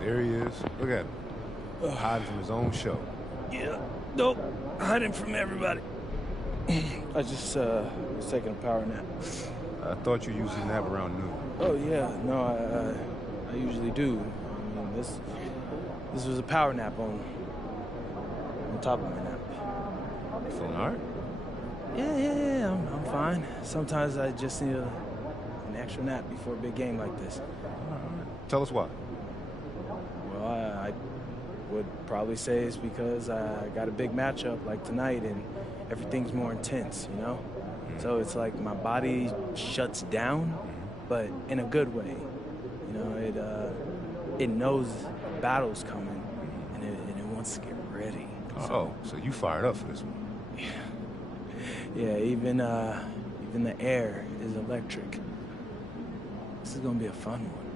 There he is. Look at him. Hiding from his own show. Yeah, nope. Hiding from everybody. I just was taking a power nap. I thought you usually nap around noon. Oh yeah, no, I usually do. I mean, this was a power nap on top of my nap. You feeling all right? Yeah, I'm fine. Sometimes I just need an extra nap before a big game like this. All right. Tell us why. Well, I would probably say it's because I got a big matchup like tonight and everything's more intense, you know? So it's like my body shuts down, but in a good way. You know, it knows a battle's coming and it wants to get ready. So you fired up for this one. Yeah, even the air is electric. This is gonna be a fun one.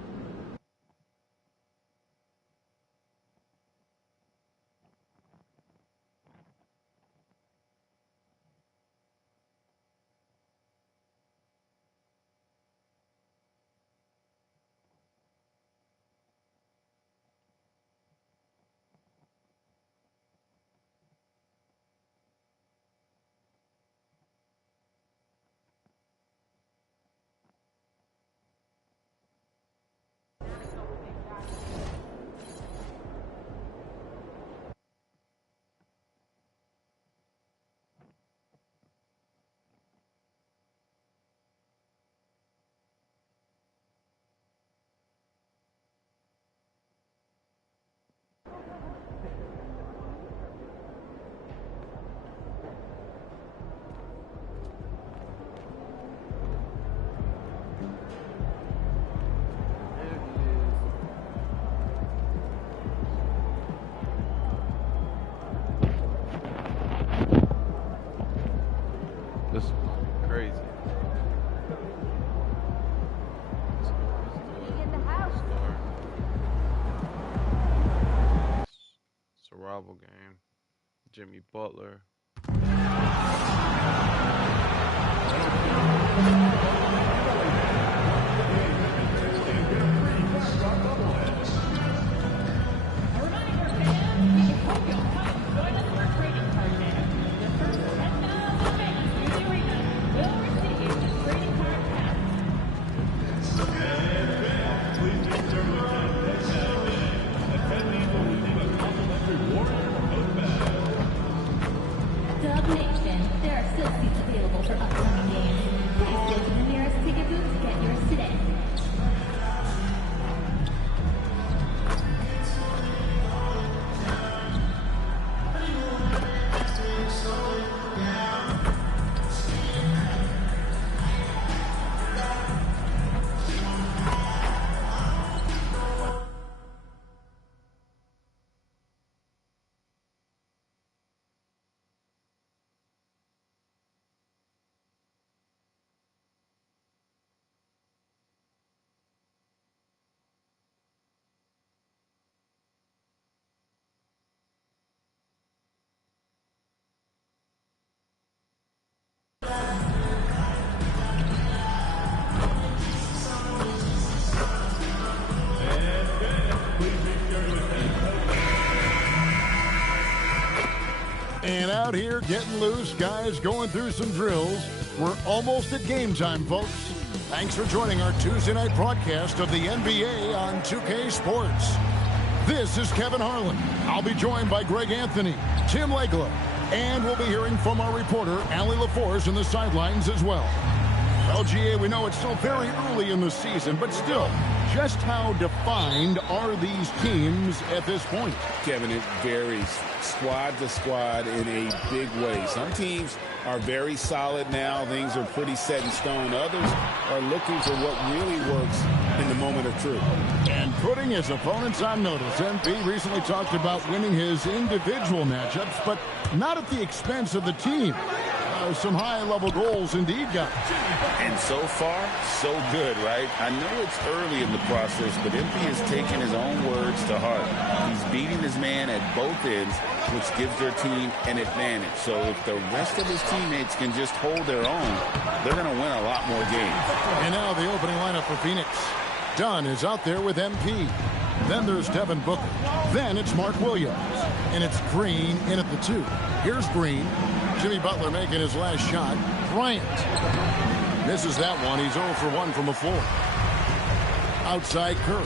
This is crazy. It's a rival game. Jimmy Butler. There are still seats available for upcoming games. Please go to the nearest ticket booth to get yours today. And out here getting loose, guys going through some drills. We're almost at game time, folks. Thanks for joining our Tuesday night broadcast of the NBA on 2K Sports. This is Kevin Harlan. I'll be joined by Greg Anthony, Tim Legler, and we'll be hearing from our reporter, Allie LaForce, in the sidelines as well. Well, GA, we know it's still very early in the season, but still, just how defined are these teams at this point? Kevin, it varies squad to squad in a big way. Some teams are very solid now. Things are pretty set in stone. Others are looking for what really works in the moment of truth. And putting his opponents on notice. MP recently talked about winning his individual matchups, but not at the expense of the team. Some high-level goals indeed, guys. And so far, so good, right? I know it's early in the process, but MP has taken his own words to heart. He's beating his man at both ends, which gives their team an advantage. So if the rest of his teammates can just hold their own, they're going to win a lot more games. And now the opening lineup for Phoenix. Dunn is out there with MP. Then there's Devin Booker. Then it's Mark Williams. And it's Green in at the 2. Here's Green. Jimmy Butler making his last shot. Bryant misses that one. He's 0 for 1 from the floor. Outside Curry.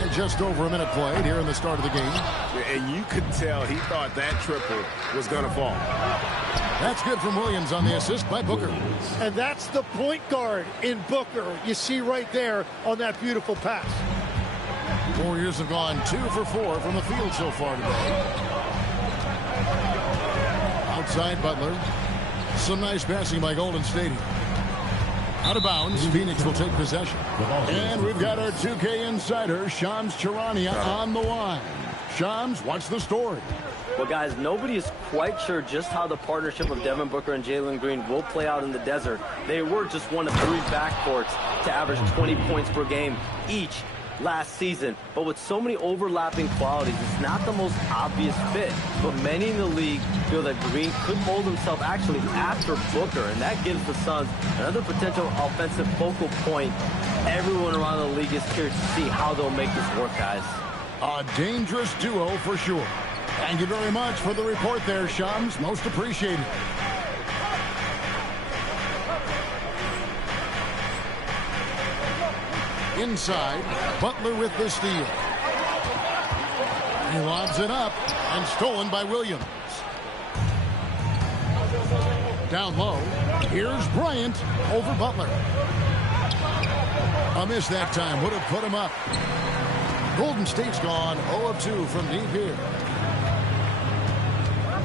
And just over a minute played here in the start of the game. And you could tell he thought that triple was going to fall. That's good from Williams on the assist by Booker. And that's the point guard in Booker. You see right there on that beautiful pass. Warriors have gone 2 for 4 from the field so far today. Outside Butler. Some nice passing by Golden State. Out of bounds, Phoenix will take possession. And we've got our 2K insider, Shams Charania, on the line. Shams, what's the story? Well, guys, nobody is quite sure just how the partnership of Devin Booker and Jalen Green will play out in the desert. They were just one of 3 backcourts to average 20 points per game each last season. But with so many overlapping qualities, it's not the most obvious fit. But many in the league feel that Green could mold himself actually after Booker, and that gives the Suns another potential offensive focal point. Everyone around the league is curious to see how they'll make this work, guys. A dangerous duo for sure. Thank you very much for the report there, Shams. Most appreciated. Inside, Butler with the steal. He lobs it up and stolen by Williams. Down low, here's Bryant over Butler. A miss that time would have put him up. Golden State's gone 0 of 2 from deep here.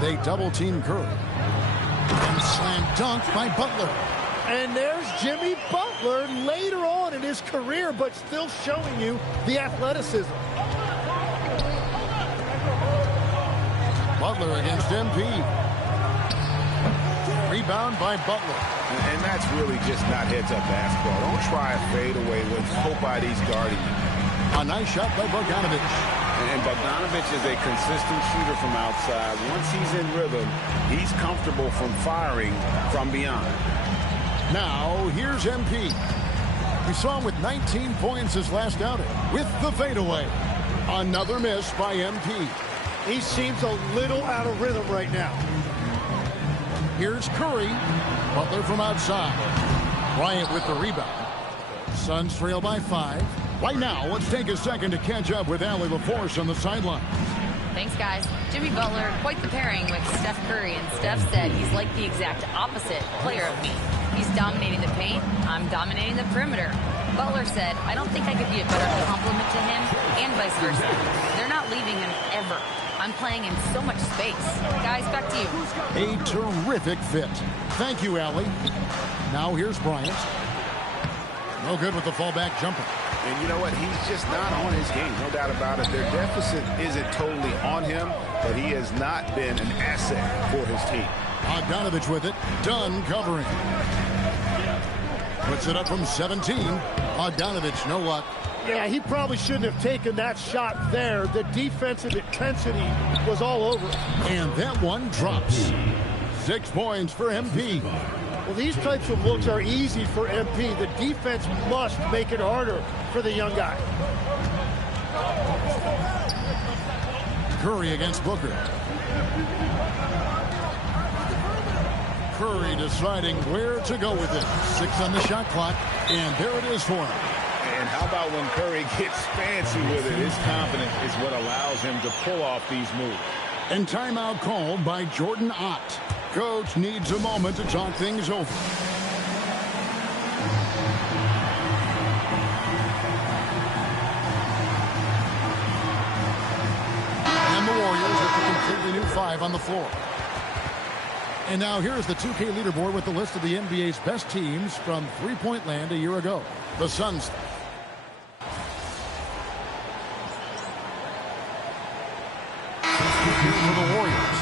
They double-team Curry. And slam dunk by Butler. And there's Jimmy Butler later on in his career, but still showing you the athleticism. Butler against MP. Rebound by Butler. And that's really just not heads-up basketball. Don't try a fadeaway when nobody's guarding you. A nice shot by Bogdanovic. And Bogdanovic is a consistent shooter from outside. Once he's in rhythm, he's comfortable from firing from beyond. Now, here's MP. We saw him with 19 points his last outing with the fadeaway. Another miss by MP. He seems a little out of rhythm right now. Here's Curry. Butler from outside. Bryant with the rebound. Suns trail by 5. Right now, let's take a second to catch up with Allie LaForce on the sideline. Thanks, guys. Jimmy Butler, quite the pairing with Steph Curry, and Steph said he's like the exact opposite player of me. He's dominating the paint, I'm dominating the perimeter. Butler said, I don't think I could be a better complement to him, and vice versa. They're not leaving him ever. I'm playing in so much space. Guys, back to you. A terrific fit. Thank you, Allie. Now here's Bryant. No good with the fallback jumper. And you know what? He's just not on his game. No doubt about it. Their deficit isn't totally on him, but he has not been an asset for his team. Bogdanovic with it. Dunn covering. Puts it up from 17. Bogdanovic, no luck. Yeah, he probably shouldn't have taken that shot there. The defensive intensity was all over it. And that one drops. 6 points for MP. Well, these types of looks are easy for MP. The defense must make it harder for the young guy. Curry against Booker. Curry deciding where to go with it. 6 on the shot clock, and there it is for him. And how about when Curry gets fancy with it? His confidence is what allows him to pull off these moves. And timeout called by Jordan Ott. Coach needs a moment to talk things over. And the Warriors with a completely new 5 on the floor. And now here's the 2K leaderboard with the list of the NBA's best teams from three-point land a year ago. The Suns. For the Warriors.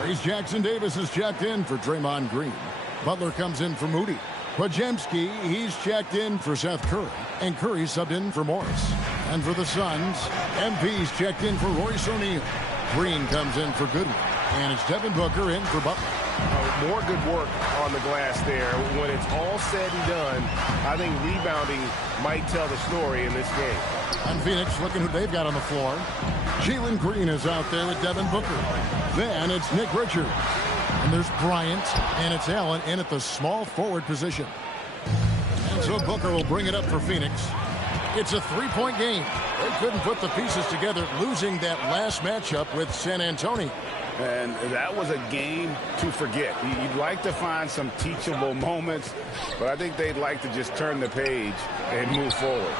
Trace Jackson Davis is checked in for Draymond Green. Butler comes in for Moody. Podziemski, he's checked in for Seth Curry. And Curry subbed in for Morris. And for the Suns, MP's checked in for Royce O'Neal. Green comes in for Goodwin. And it's Devin Booker in for Butler. More good work on the glass there. When it's all said and done, I think rebounding might tell the story in this game. And Phoenix looking who they've got on the floor. Jalen Green is out there with Devin Booker. Then it's Nick Richards. And there's Bryant, and it's Allen in at the small forward position. And so Booker will bring it up for Phoenix. It's a three-point game. They couldn't put the pieces together, losing that last matchup with San Antonio. And that was a game to forget. You'd like to find some teachable moments, but I think they'd like to just turn the page and move forward.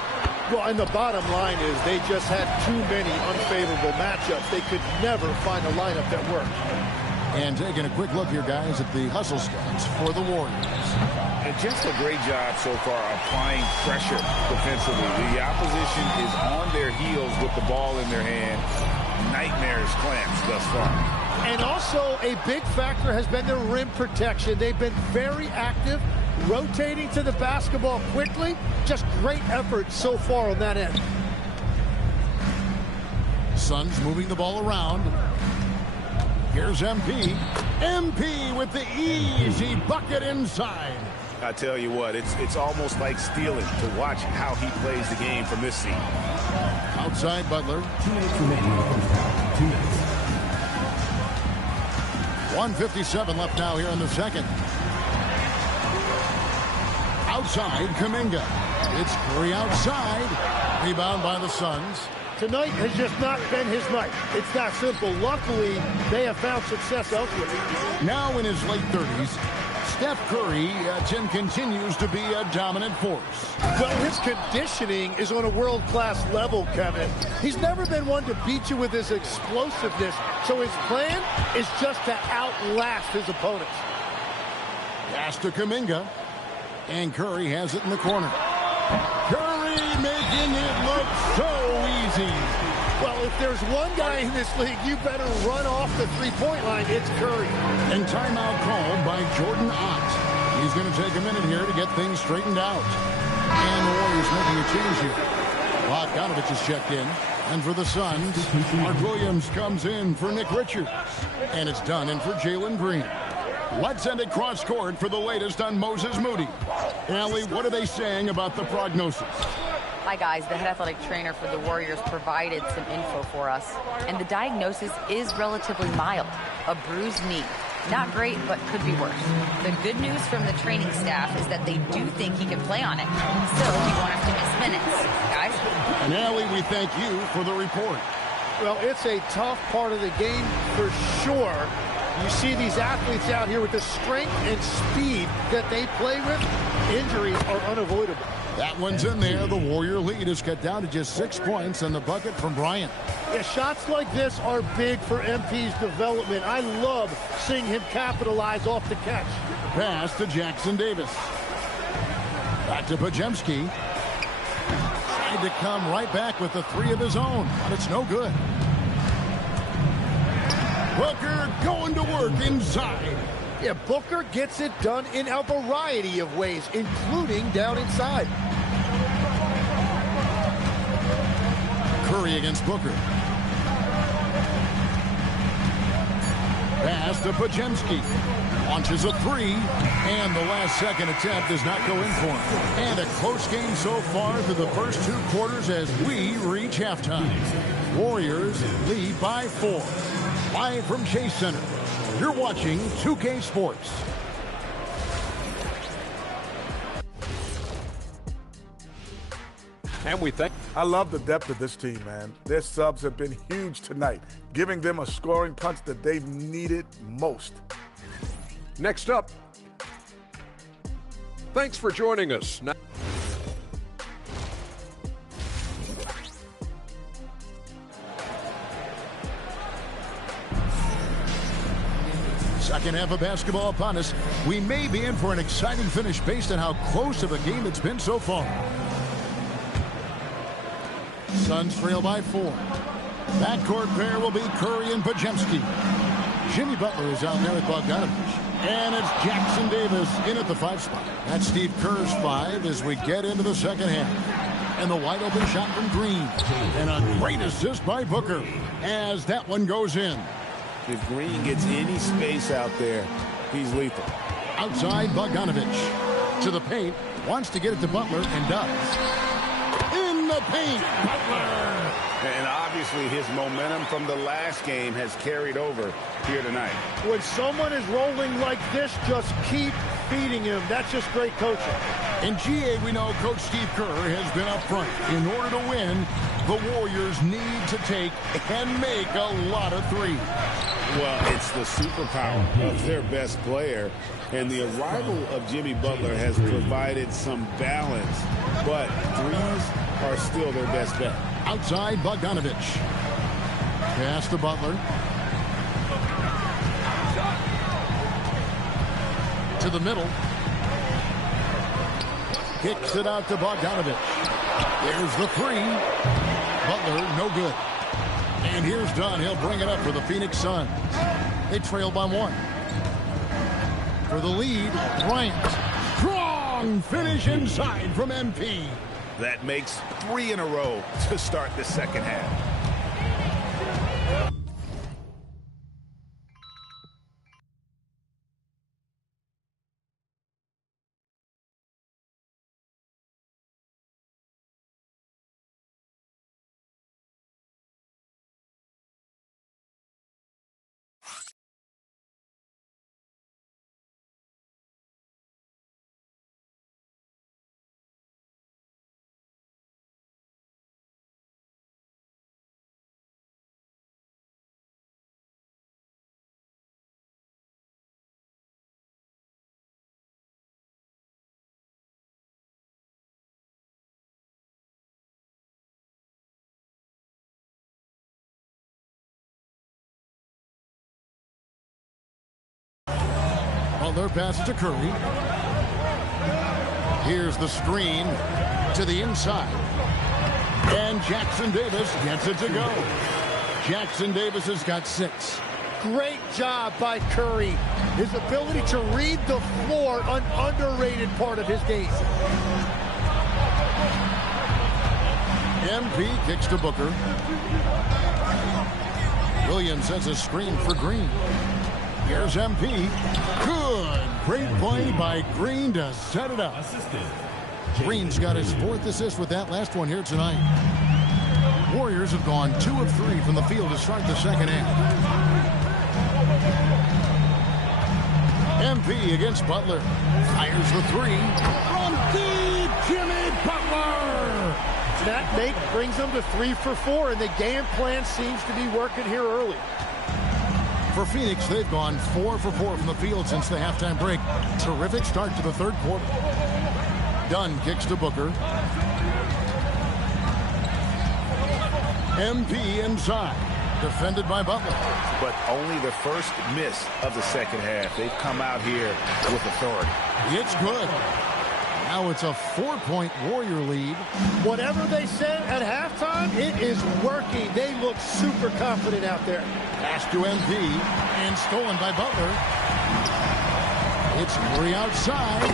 Well, and the bottom line is they just had too many unfavorable matchups. They could never find a lineup that worked. And taking a quick look here, guys, at the hustle stats for the Warriors. And just a great job so far applying pressure defensively. The opposition is on their heels with the ball in their hand. Nightmares clamps thus far. And also a big factor has been their rim protection. They've been very active, rotating to the basketball quickly. Just great effort so far on that end. Suns moving the ball around. Here's MP. MP with the easy bucket inside. I tell you what, it's almost like stealing to watch how he plays the game from this seat. Outside Butler. 2 minutes remaining in the first half. 2 minutes. 1:57 left now here in the second. Outside Kuminga. It's Curry outside. Rebound by the Suns. Tonight has just not been his night. It's that simple. Luckily, they have found success elsewhere. Now in his late 30s, Steph Curry, Tim, continues to be a dominant force. Well, his conditioning is on a world-class level, Kevin. He's never been one to beat you with his explosiveness, so his plan is just to outlast his opponents. Pass to Kuminga, and Curry has it in the corner. Curry making it look so easy. Well, if there's one guy in this league, you better run off the three-point line. It's Curry. And timeout called by Jordan Ott. He's going to take a minute here to get things straightened out. And the Warriors making a change here. Bogdanovich is checked in. And for the Suns, Mark Williams comes in for Nick Richards. And it's done in for Jalen Green. Let's send it cross-court for the latest on Moses Moody. Allie, what are they saying about the prognosis? Hi guys, the head athletic trainer for the Warriors provided some info for us, and the diagnosis is relatively mild, a bruised knee. Not great, but could be worse. The good news from the training staff is that they do think he can play on it. Still, he won't have to miss minutes. Guys? And Allie, we thank you for the report. Well, it's a tough part of the game for sure. You see these athletes out here with the strength and speed that they play with. Injuries are unavoidable. That one's in there. The Warrior lead is cut down to just 6 points and the bucket from Bryant. Yeah, shots like this are big for MP's development. I love seeing him capitalize off the catch. Pass to Jackson Davis. Back to Podziemski. Tried to come right back with the three of his own, but it's no good. Booker going to work inside. Yeah, Booker gets it done in a variety of ways, including down inside. Curry against Booker. Pass to Podziemski. Launches a three, and the last second attempt does not go in for him. And a close game so far through the first 2 quarters as we reach halftime. Warriors lead by 4. Live from Chase Center, you're watching 2K Sports. And we thank. I love the depth of this team, man. Their subs have been huge tonight, giving them a scoring punch that they've needed most. Next up, thanks for joining us. Now second half of basketball upon us. We may be in for an exciting finish based on how close of a game it's been so far. Suns trail by 4. Backcourt pair will be Curry and Podziemski. Jimmy Butler is out there with Bogdanovich. And it's Jackson Davis in at the 5 spot. That's Steve Kerr's 5 as we get into the second half. And the wide open shot from Green. And a great assist by Booker as that one goes in. If Green gets any space out there, he's lethal. Outside, Bogdanovich to the paint. Wants to get it to Butler and does. In the paint, Butler. And obviously his momentum from the last game has carried over here tonight. When someone is rolling like this, just keep feeding him. That's just great coaching. In GA, we know Coach Steve Kerr has been up front. In order to win, the Warriors need to take and make a lot of threes. Well, it's the superpower of their best player, and the arrival of Jimmy Butler has provided some balance, but threes are still their best bet. Outside, Bogdanovich. Pass to Butler. To the middle. Kicks it out to Bogdanovich. There's the three. Butler, no good. And here's Dunn. He'll bring it up for the Phoenix Suns. They trail by one. For the lead, Bryant. Strong finish inside from MP. That makes 3 in a row to start the second half. Butler passes to Curry. Here's the screen to the inside. And Jackson Davis gets it to go. Jackson Davis has got 6. Great job by Curry. His ability to read the floor, an underrated part of his game. MP kicks to Booker. Williams sends a screen for Green. Here's MP. Good. Great play by Green to set it up. Green's got his 4th assist with that last one here tonight. Warriors have gone 2 of 3 from the field to start the second half. MP against Butler. Fires the 3. From deep, Jimmy Butler. That brings them to 3 for 4, and the game plan seems to be working here early. For Phoenix, they've gone 4 for 4 from the field since the halftime break. Terrific start to the third quarter. Dunn kicks to Booker. MP inside. Defended by Butler. But only the first miss of the second half. They've come out here with authority. It's good. Now it's a 4-point Warrior lead. Whatever they said at halftime, it is working. They look super confident out there. Pass to MP and stolen by Butler. It's Curry outside,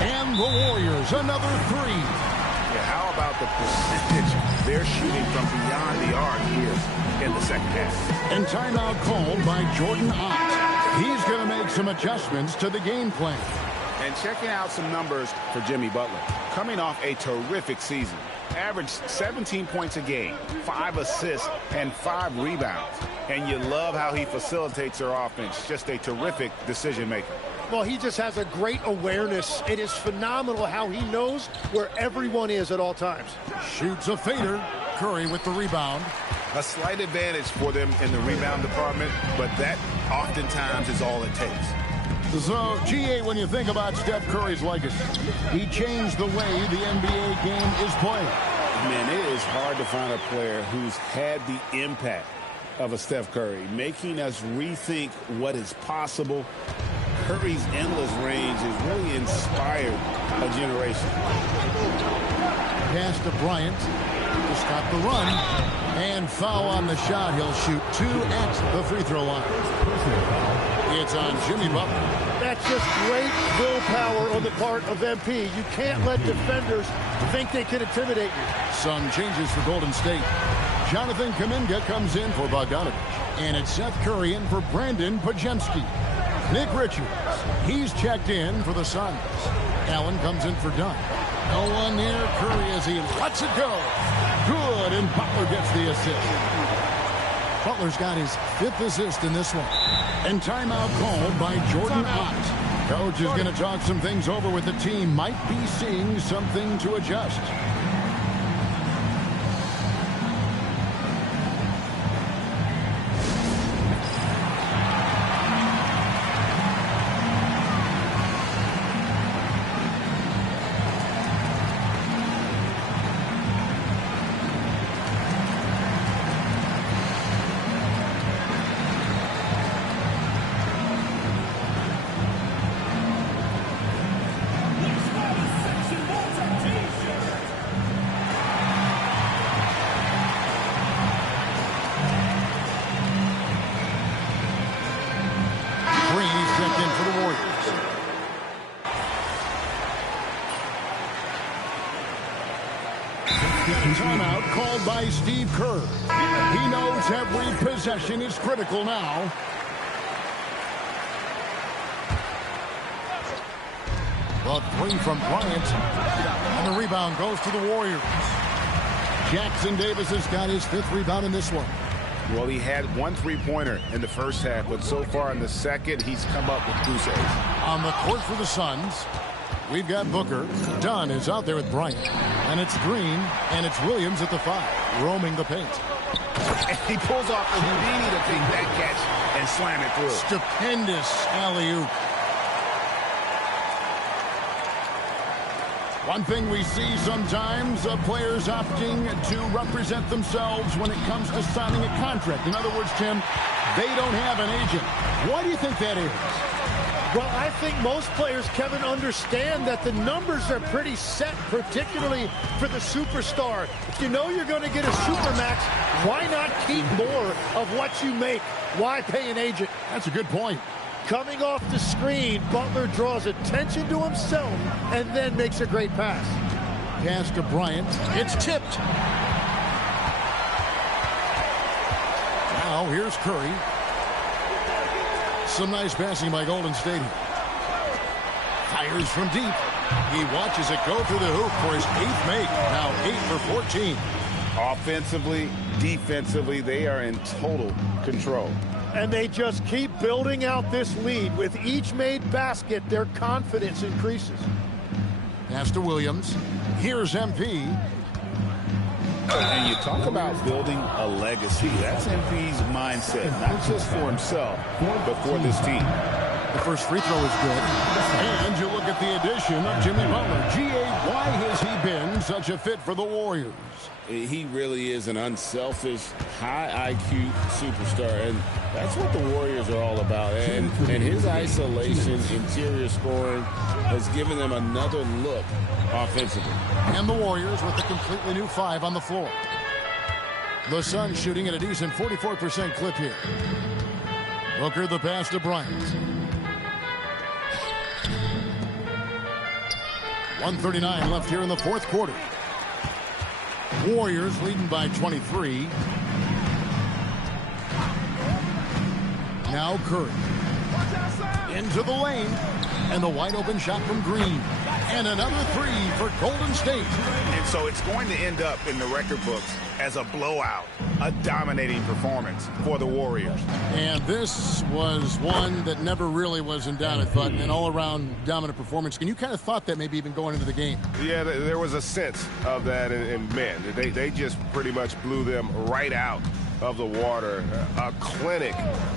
and the Warriors another 3. Yeah, how about the percentage they're shooting from beyond the arc here in the second half? And timeout called by Jordan Ott. He's going to make some adjustments to the game plan. And checking out some numbers for Jimmy Butler. Coming off a terrific season. Averaged 17 points a game, 5 assists, and 5 rebounds. And you love how he facilitates their offense. Just a terrific decision maker. Well, he just has a great awareness. It is phenomenal how he knows where everyone is at all times. Shoots a fader. Curry with the rebound. A slight advantage for them in the rebound department, but that oftentimes is all it takes. So, GA, when you think about Steph Curry's legacy, he changed the way the NBA game is played. Man, it is hard to find a player who's had the impact of a Steph Curry, making us rethink what is possible. Curry's endless range has really inspired a generation. Pass to Bryant to stop the run, and foul on the shot. He'll shoot 2 at the free throw line. It's on Jimmy Butler. That's just great willpower on the part of MP. You can't let defenders think they can intimidate you. Some changes for Golden State. Jonathan Kuminga comes in for Bogdanovich. And it's Seth Curry in for Brandon Pajemski. Nick Richards, he's checked in for the Suns. Allen comes in for Dunn. No one near Curry as he lets it go. Good, and Butler gets the assist. Butler's got his 5th assist in this one. And timeout called by Jordan Ott. Coach is going to talk some things over with the team. Might be seeing something to adjust. Timeout called by Steve Kerr. He knows every possession is critical now. The 3 from Bryant. And the rebound goes to the Warriors. Jackson Davis has got his 5th rebound in this one. Well, he had 1 3-pointer in the first half, but so far in the second, he's come up with goose eggs. On the court for the Suns, we've got Booker. Dunn is out there with Bryant. And it's Green, and it's Williams at the 5, roaming the paint. And he pulls off the Houdini to take that catch and slam it through. Stupendous alley-oop. One thing we see sometimes, players opting to represent themselves when it comes to signing a contract. In other words, Tim, they don't have an agent. Why do you think that is? Well, I think most players, Kevin, understand that the numbers are pretty set, particularly for the superstar. If you know you're going to get a supermax, why not keep more of what you make? Why pay an agent? That's a good point. Coming off the screen, Butler draws attention to himself and then makes a great pass. Pass to Bryant. It's tipped. Now here's Curry. Some nice passing by Golden State. Fires from deep. He watches it go through the hoop for his 8th make. Now 8 for 14. Offensively, defensively, they are in total control. And they just keep building out this lead. With each made basket, their confidence increases. Pass to Williams. Here's MP. And you talk about building a legacy. That's MP's mindset, not just for himself, but for this team. The first free throw is good. And you look at the addition of Jimmy Butler. G.A., why has he been such a fit for the Warriors? He really is an unselfish, high IQ superstar, and that's what the Warriors are all about. And his isolation, interior scoring has given them another look offensively. And the Warriors with a completely new 5 on the floor. The Suns shooting at a decent 44% clip here. Booker the pass to Bryant. 1:39 left here in the 4th quarter. Warriors leading by 23. Now Curry. Into the lane. And the wide open shot from Green. And another 3 for Golden State. And so it's going to end up in the record books as a blowout, a dominating performance for the Warriors. And this was one that never really was in doubt, I thought, an all-around dominant performance. And you kind of thought that maybe even going into the game. Yeah, there was a sense of that, and man, they just pretty much blew them right out of the water. A clinic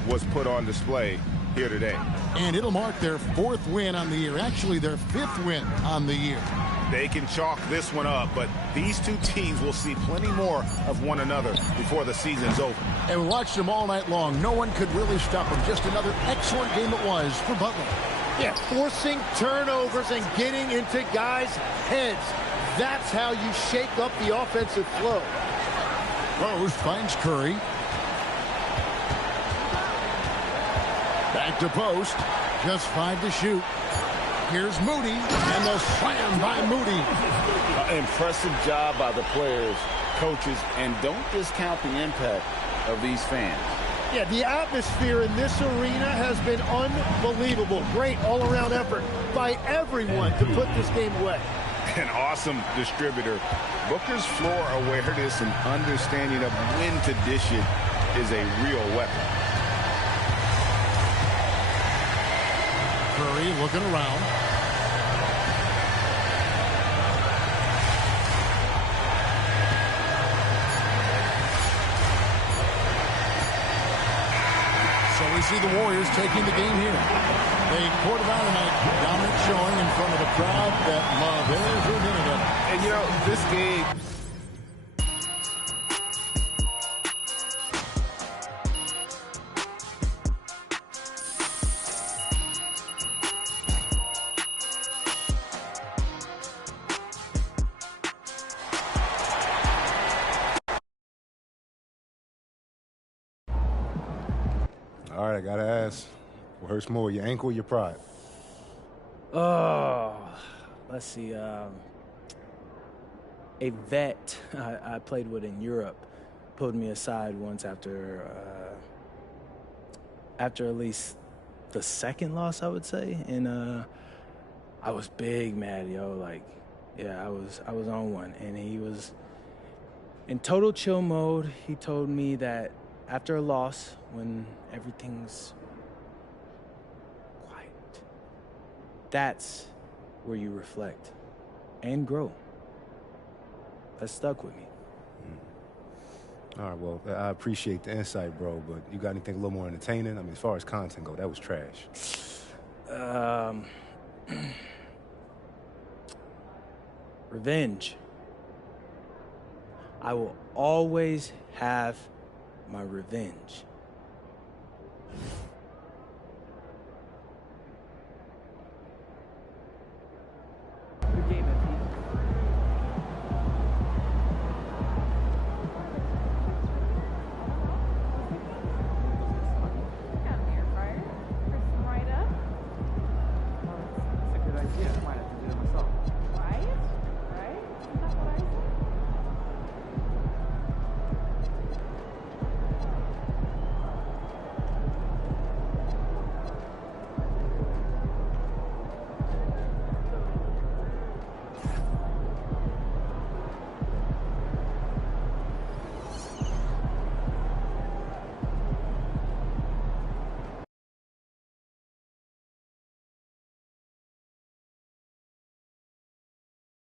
was put on display here today. And it'll mark their 4th win on the year. Actually, their 5th win on the year. They can chalk this one up, but these two teams will see plenty more of one another before the season's over. And we watched them all night long. No one could really stop them. Just another excellent game it was for Butler. Yeah, forcing turnovers and getting into guys' heads. That's how you shake up the offensive flow. Rose finds Curry. Back to post. Just 5 to shoot. Here's Moody. And the slam by Moody. Impressive job by the players, coaches, and don't discount the impact of these fans. Yeah, the atmosphere in this arena has been unbelievable. Great all-around effort by everyone to put this game away. An awesome distributor. Booker's floor awareness and understanding of when to dish it is a real weapon. Curry looking around. So we see the Warriors taking the game here. They poured it out tonight. Dominant showing in front of a crowd that love every minute of it. And, you know, this game... All right, I gotta ask, what hurts more, your ankle or your pride? Oh, let's see. A vet I played with in Europe pulled me aside once after at least the second loss, I would say, and I was big mad, yo. Like, yeah, I was on one, and he was in total chill mode. He told me that after a loss, when everything's quiet, that's where you reflect and grow. That stuck with me. All right, well, I appreciate the insight, bro, but you got anything a little more entertaining? I mean, as far as content go, that was trash. Revenge. I will always have my revenge. Good game, MP. Got an air fryer. Crisp them right up. That's a good idea. I might have to do it myself.